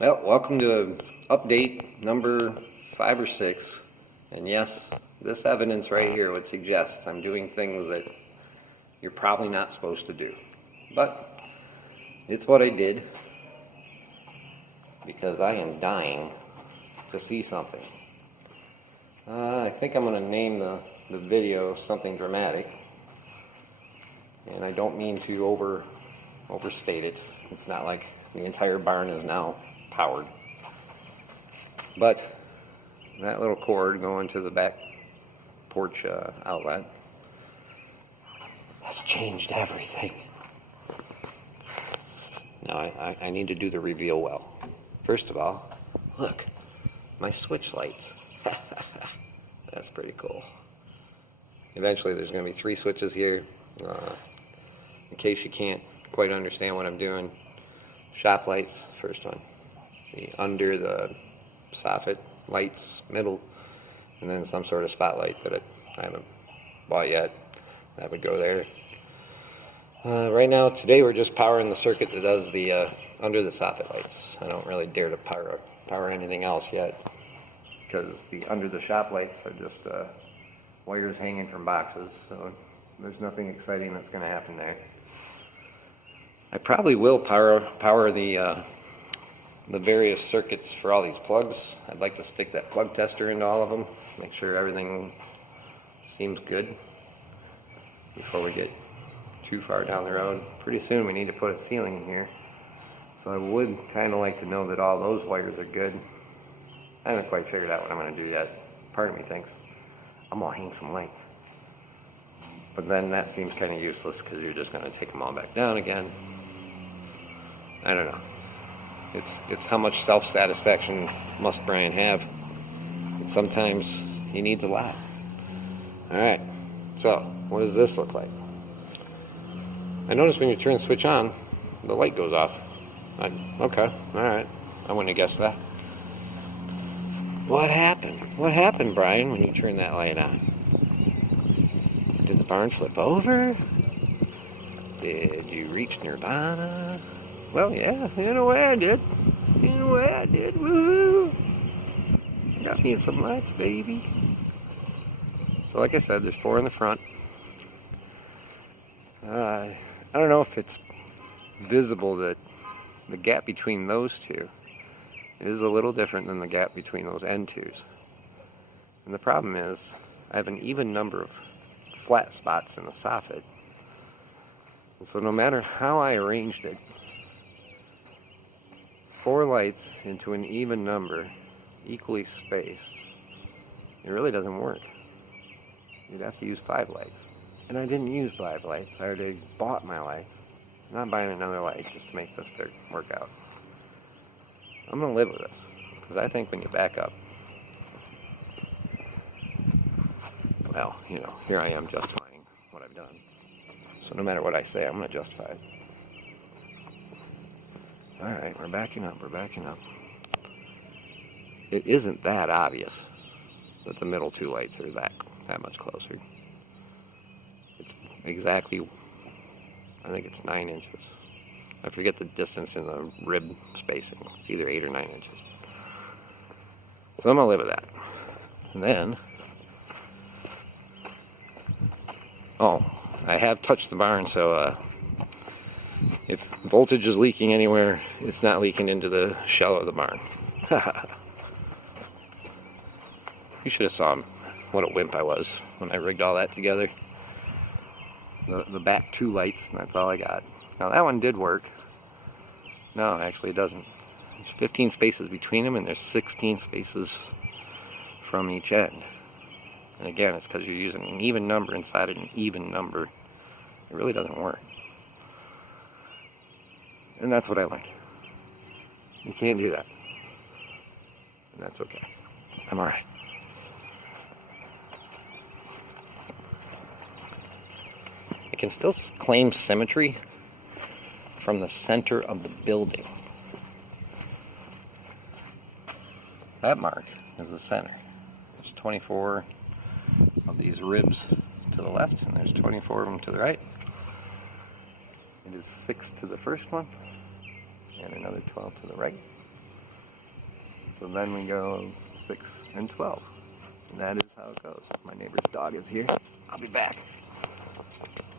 Well, welcome to update number 5 or 6. And yes, this evidence right here would suggest I'm doing things that you're probably not supposed to do. But it's what I did because I am dying to see something. I think I'm going to name the video something dramatic. And I don't mean to overstate it. It's not like the entire barn is now powered. But that little cord going to the back porch outlet has changed everything. Now I need to do the reveal well. First of all, look, my switch lights. That's pretty cool. Eventually there's going to be 3 switches here. In case you can't quite understand what I'm doing, shop lights, first one. The under the soffit lights, middle, and then some sort of spotlight that I haven't bought yet. That would go there. Right now, today we're just powering the circuit that does the under the soffit lights. I don't really dare to power anything else yet because the under the shop lights are just wires hanging from boxes, so there's nothing exciting that's going to happen there. I probably will power the various circuits for all these plugs. I'd like to stick that plug tester into all of them, make sure everything seems good before we get too far down the road. Pretty soon we need to put a ceiling in here, so I would kind of like to know that all those wires are good. I haven't quite figured out what I'm going to do yet. Part of me thinks I'm going to hang some lights, but then that seems kind of useless because you're just going to take them all back down again. I don't know. It's how much self-satisfaction must Brian have. And sometimes he needs a lot. Alright, so what does this look like? I noticed when you turn the switch on, the light goes off. Okay, alright. I wouldn't have guessed that. What happened? What happened, Brian, when you turned that light on? Did the barn flip over? Did you reach nirvana? Well, yeah, in a way I did. In a way I did. Woohoo! Got me some lights, baby. So like I said, there's 4 in the front. I don't know if it's visible that the gap between those two is a little different than the gap between those N2s. And the problem is, I have an even number of flat spots in the soffit. And so no matter how I arranged it, 4 lights into an even number, equally spaced, it really doesn't work. You'd have to use 5 lights. And I didn't use 5 lights. I already bought my lights. I'm not buying another light just to make this work out. I'm going to live with this, because I think when you back up, well, you know, here I am justifying what I've done. So no matter what I say, I'm going to justify it. Alright, we're backing up. It isn't that obvious that the middle 2 lights are that much closer. It's exactly, I think it's 9 inches. I forget the distance in the rib spacing. It's either 8 or 9 inches. So I'm going to live with that. And then, I have touched the barn, so if voltage is leaking anywhere, it's not leaking into the shell of the barn. You should have saw what a wimp I was when I rigged all that together. The back 2 lights, that's all I got. Now that one did work. No, actually it doesn't. There's 15 spaces between them, and there's 16 spaces from each end. And again, it's because you're using an even number inside of an even number. It really doesn't work. And that's what I learned. You can't do that. And that's okay. I'm alright. I can still claim symmetry from the center of the building. That mark is the center. There's 24 of these ribs to the left, and there's 24 of them to the right. It is 6 to the first one, and another 12 to the right. So then we go 6 and 12. And that is how it goes. My neighbor's dog is here. I'll be back.